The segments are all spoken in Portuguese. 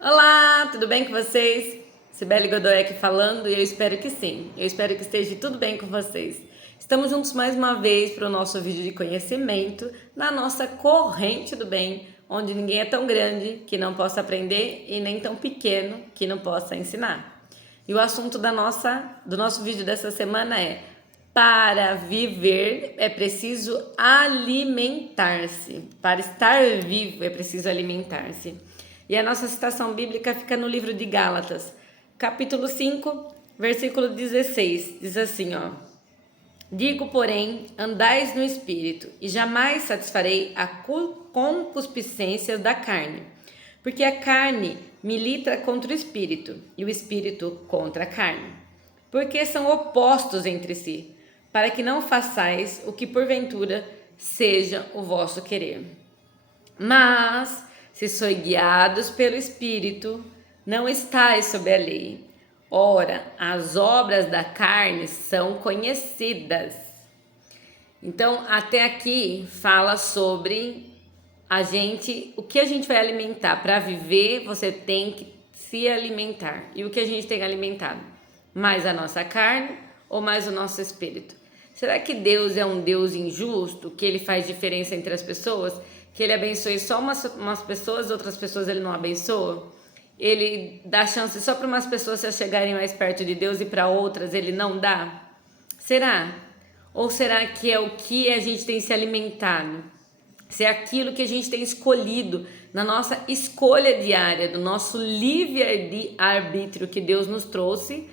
Olá, tudo bem com vocês? Cibele Godoy aqui falando e eu espero que sim. Eu espero que esteja tudo bem com vocês. Estamos juntos mais uma vez para o nosso vídeo de conhecimento na nossa corrente do bem, onde ninguém é tão grande que não possa aprender e nem tão pequeno que não possa ensinar. E o assunto do nosso vídeo dessa semana é: para viver é preciso alimentar-se. Para estar vivo é preciso alimentar-se. E a nossa citação bíblica fica no livro de Gálatas, capítulo 5, versículo 16. Diz assim, ó: Digo, porém, andais no Espírito, e jamais satisfarei a concupiscência da carne. Porque a carne milita contra o Espírito, e o Espírito contra a carne. Porque são opostos entre si, para que não façais o que porventura seja o vosso querer. Mas, se sois guiados pelo Espírito, não estáis sob a lei. Ora, as obras da carne são conhecidas. Então, até aqui fala sobre o que a gente vai alimentar. Para viver, você tem que se alimentar. E o que a gente tem alimentado? Mais a nossa carne ou mais o nosso espírito? Será que Deus é um Deus injusto, que ele faz diferença entre as pessoas? Que ele abençoe só umas pessoas, outras pessoas ele não abençoa? Ele dá chance só para umas pessoas se chegarem mais perto de Deus e para outras ele não dá? Será? Ou será que é o que a gente tem se alimentado? Se é aquilo que a gente tem escolhido na nossa escolha diária, do nosso livre-arbítrio que Deus nos trouxe,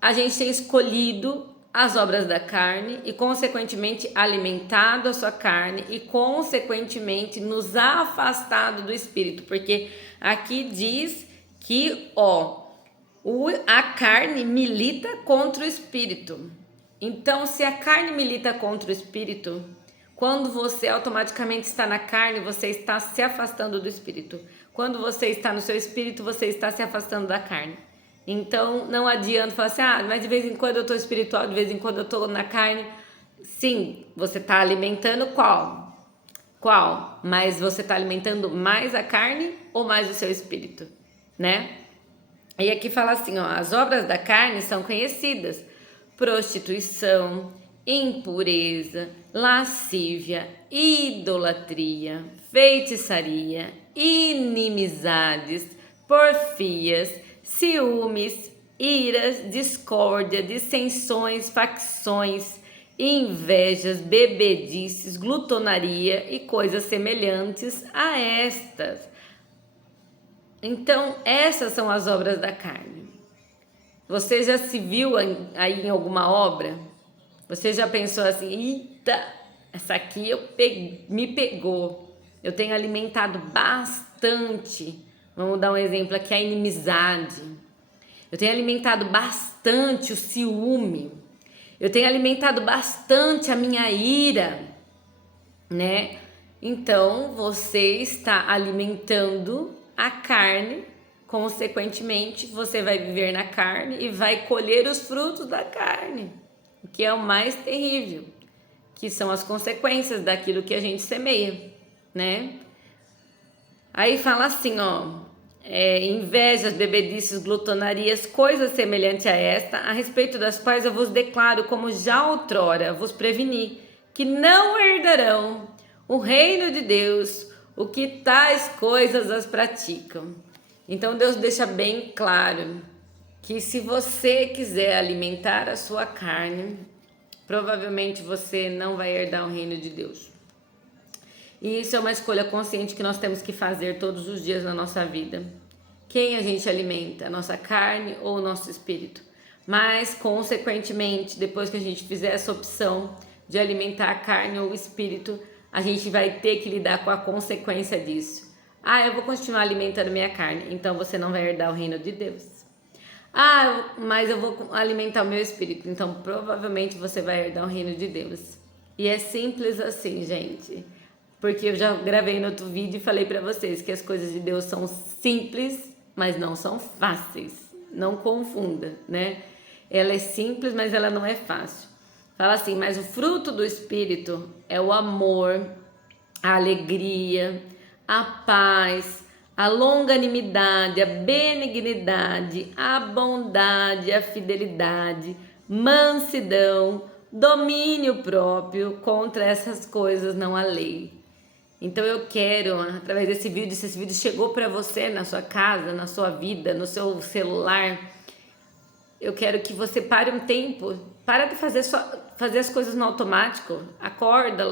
a gente tem escolhido as obras da carne e, consequentemente, alimentado a sua carne e, consequentemente, nos afastado do Espírito. Porque aqui diz que, a carne milita contra o Espírito. Então, se a carne milita contra o Espírito, quando você automaticamente está na carne, você está se afastando do Espírito. Quando você está no seu Espírito, você está se afastando da carne. Então, não adianta falar assim, mas de vez em quando eu estou espiritual, de vez em quando eu estou na carne. Sim, você está alimentando qual? Mas você está alimentando mais a carne ou mais o seu espírito, né? E aqui fala assim, as obras da carne são conhecidas: prostituição, impureza, lascívia, idolatria, feitiçaria, inimizades, porfias, ciúmes, iras, discórdia, dissensões, facções, invejas, bebedices, glutonaria e coisas semelhantes a estas. Então, essas são as obras da carne. Você já se viu aí em alguma obra? Você já pensou assim, eita, essa aqui me pegou. Eu tenho alimentado bastante. Vamos dar um exemplo aqui, a inimizade. Eu tenho alimentado bastante o ciúme. Eu tenho alimentado bastante a minha ira, né? Então, você está alimentando a carne, consequentemente, você vai viver na carne e vai colher os frutos da carne, o que é o mais terrível, que são as consequências daquilo que a gente semeia, né? Aí fala assim, invejas, bebedices, glutonarias, coisas semelhantes a esta, a respeito das quais eu vos declaro, como já outrora vos preveni, que não herdarão o reino de Deus o que tais coisas as praticam. Então Deus deixa bem claro que se você quiser alimentar a sua carne, provavelmente você não vai herdar o reino de Deus. E isso é uma escolha consciente que nós temos que fazer todos os dias na nossa vida. Quem a gente alimenta? A nossa carne ou o nosso espírito? Mas, consequentemente, depois que a gente fizer essa opção de alimentar a carne ou o espírito, a gente vai ter que lidar com a consequência disso. Eu vou continuar alimentando minha carne, então você não vai herdar o reino de Deus. Mas eu vou alimentar o meu espírito, então provavelmente você vai herdar o reino de Deus. E é simples assim, gente. Porque eu já gravei no outro vídeo e falei para vocês que as coisas de Deus são simples, mas não são fáceis. Não confunda, né? Ela é simples, mas ela não é fácil. Fala assim, mas o fruto do Espírito é o amor, a alegria, a paz, a longanimidade, a benignidade, a bondade, a fidelidade, mansidão, domínio próprio. Contra essas coisas não há lei. Então eu quero, através desse vídeo, se esse vídeo chegou para você na sua casa, na sua vida, no seu celular, eu quero que você pare um tempo, para de fazer as coisas no automático. Acorda,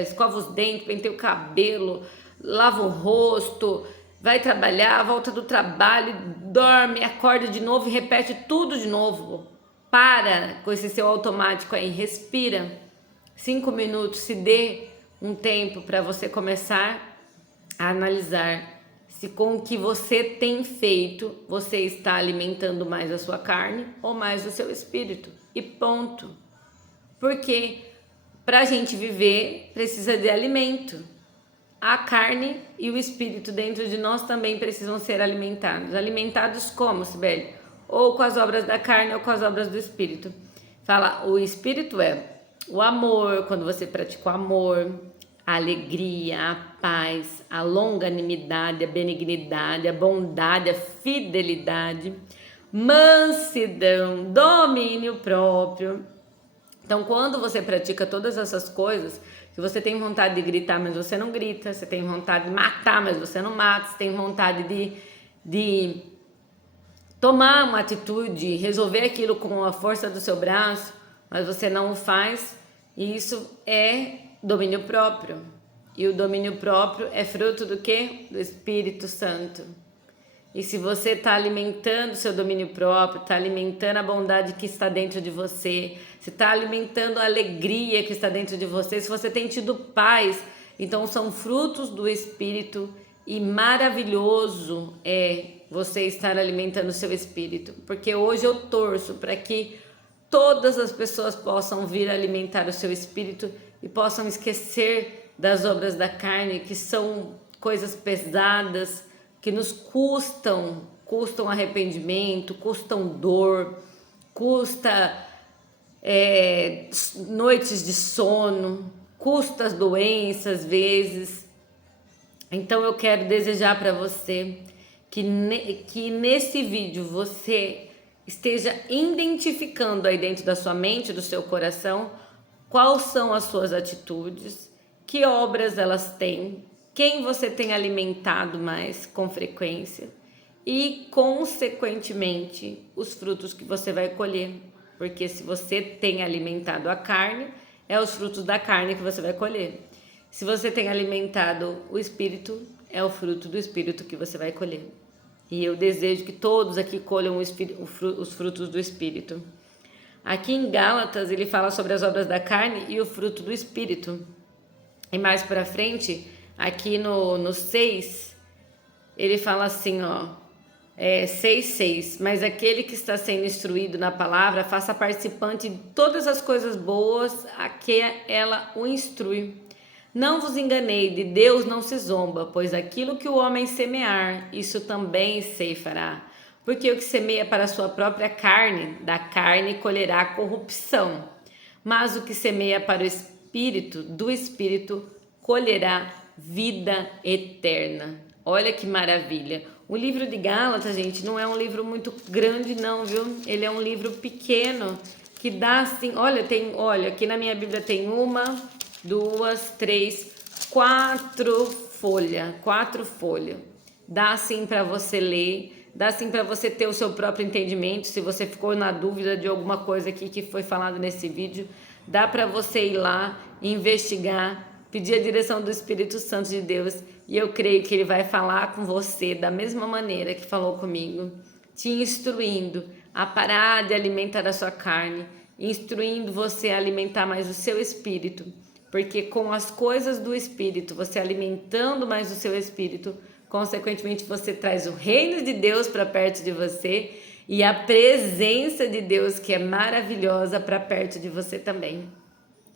escova os dentes, penteia o cabelo, lava o rosto, vai trabalhar, volta do trabalho, dorme, acorda de novo e repete tudo de novo. Para com esse seu automático aí, respira 5 minutos, se dê um tempo para você começar a analisar se com o que você tem feito, você está alimentando mais a sua carne ou mais o seu espírito. E ponto. Porque para a gente viver, precisa de alimento. A carne e o espírito dentro de nós também precisam ser alimentados. Alimentados como, Sibeli? Ou com as obras da carne ou com as obras do espírito. Fala, o espírito é o amor, quando você pratica o amor, a alegria, a paz, a longanimidade, a benignidade, a bondade, a fidelidade, mansidão, domínio próprio. Então, quando você pratica todas essas coisas, que você tem vontade de gritar, mas você não grita, você tem vontade de matar, mas você não mata, você tem vontade de tomar uma atitude, resolver aquilo com a força do seu braço, mas você não o faz, e isso é domínio próprio. E o domínio próprio é fruto do quê? Do Espírito Santo. E se você está alimentando o seu domínio próprio, está alimentando a bondade que está dentro de você, se está alimentando a alegria que está dentro de você, se você tem tido paz, então são frutos do Espírito, e maravilhoso é você estar alimentando o seu espírito, porque hoje eu torço para que todas as pessoas possam vir alimentar o seu espírito e possam esquecer das obras da carne, que são coisas pesadas, que nos custam arrependimento, custam dor, custa noites de sono, custa as doenças às vezes. Então eu quero desejar para você que nesse vídeo você esteja identificando aí dentro da sua mente, do seu coração, quais são as suas atitudes, que obras elas têm, quem você tem alimentado mais com frequência e, consequentemente, os frutos que você vai colher. Porque se você tem alimentado a carne, é os frutos da carne que você vai colher. Se você tem alimentado o espírito, é o fruto do espírito que você vai colher. E eu desejo que todos aqui colham os frutos do espírito. Aqui em Gálatas ele fala sobre as obras da carne e o fruto do espírito. E mais para frente, aqui no 6, ele fala assim, 6:6, mas aquele que está sendo instruído na palavra, faça participante de todas as coisas boas a que ela o instrui. Não vos enganei, de Deus não se zomba, pois aquilo que o homem semear, isso também ceifará. Porque o que semeia para a sua própria carne, da carne colherá corrupção. Mas o que semeia para o espírito, do espírito colherá vida eterna. Olha que maravilha. O livro de Gálatas, gente, não é um livro muito grande não, viu? Ele é um livro pequeno que dá assim, olha, aqui na minha Bíblia tem 1, 2, 3, 4 folhas. Dá assim para você ler, dá assim para você ter o seu próprio entendimento. Se você ficou na dúvida de alguma coisa aqui que foi falado nesse vídeo, dá para você ir lá, investigar, pedir a direção do Espírito Santo de Deus, e eu creio que ele vai falar com você da mesma maneira que falou comigo, te instruindo a parar de alimentar a sua carne, instruindo você a alimentar mais o seu espírito, porque com as coisas do espírito, você alimentando mais o seu espírito, consequentemente você traz o reino de Deus para perto de você e a presença de Deus, que é maravilhosa, para perto de você também.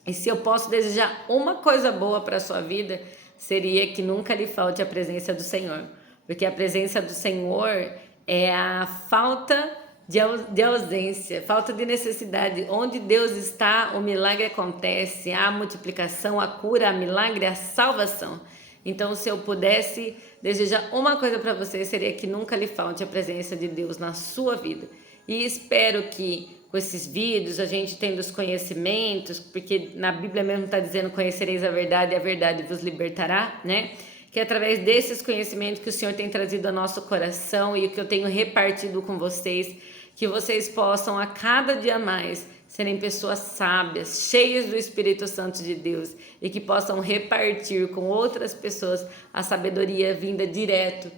E se eu posso desejar uma coisa boa para a sua vida, seria que nunca lhe falte a presença do Senhor, porque a presença do Senhor é a falta de ausência, falta de necessidade. Onde Deus está, o milagre acontece, a multiplicação, a cura, a milagre, a salvação. Então, se eu pudesse desejar uma coisa para você, seria que nunca lhe falte a presença de Deus na sua vida. E espero que com esses vídeos, a gente tendo os conhecimentos, porque na Bíblia mesmo está dizendo: conhecereis a verdade e a verdade vos libertará, né? Que através desses conhecimentos que o Senhor tem trazido ao nosso coração e o que eu tenho repartido com vocês, que vocês possam a cada dia mais serem pessoas sábias, cheias do Espírito Santo de Deus e que possam repartir com outras pessoas a sabedoria vinda direto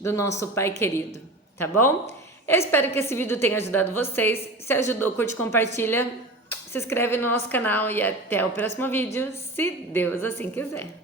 do nosso Pai querido, tá bom? Eu espero que esse vídeo tenha ajudado vocês. Se ajudou, curte, compartilha, se inscreve no nosso canal e até o próximo vídeo, se Deus assim quiser.